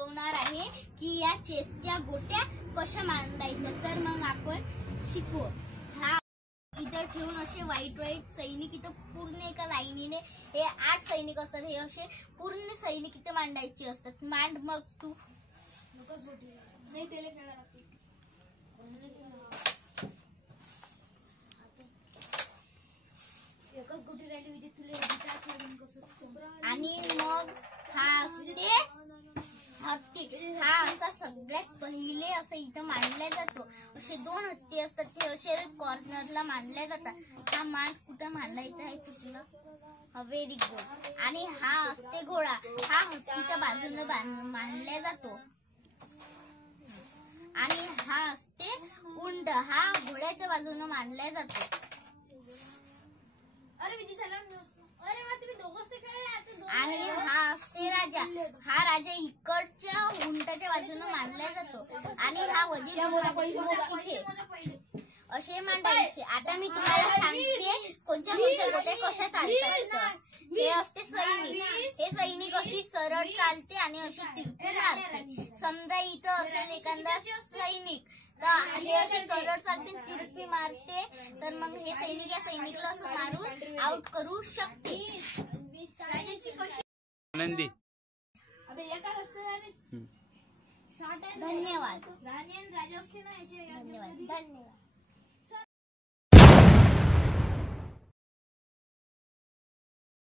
शिकवणार आहे की या चेसच्या गोट्या कशा मांडायच्या। तर मग आपण शिकू। हा इथं ठेवून असे वाईट सैनिक इथं पूर्ण एका लाईनीने, हे 8 सैनिक असतात, हे असे पूर्ण सैनिक इथं मांडायचे असतात। मांड मग तू नाही त्याला खेळा लागते। एकच गोटी राहिली विधी तुला विकास लागेल कसं। आणि मग हा असते हत्ती। हा असा सगळ्यात पहिले असं इथं मांडला जातो। असे 2 हत्ती असतात, ते असे कॉर्नरला मांडल्या जातात। हा मांड कुठं मांडायचा आहे तुला? Very good. आणि हा असते घोडा। हा हत्तीच्या बाजूने मांडला जातो। आणि हा असते उंट। हा घोड्याच्या बाजूने मांडला जातो। आणि हा असते राजा। हा राजा इकडच्या उंटाच्या बाजूने मांडला जातो। आणि हा वजीर असे मांडायचे। आता मी तुम्हाला सांगते कोणत्या गोट्या कशा चालतात। हे असते सैनिक। हे सैनिक अशी सरळ चालते आणि अशी तिरपी मारते। समजा इथं असेल एखादा सैनिक, तर हे असे सरळ चालते तिरपी मारते, तर मग हे सैनिक या सैनिकला असं मारून आउट करू शकते। आनंदी धन्यवाद। धन्यवाद।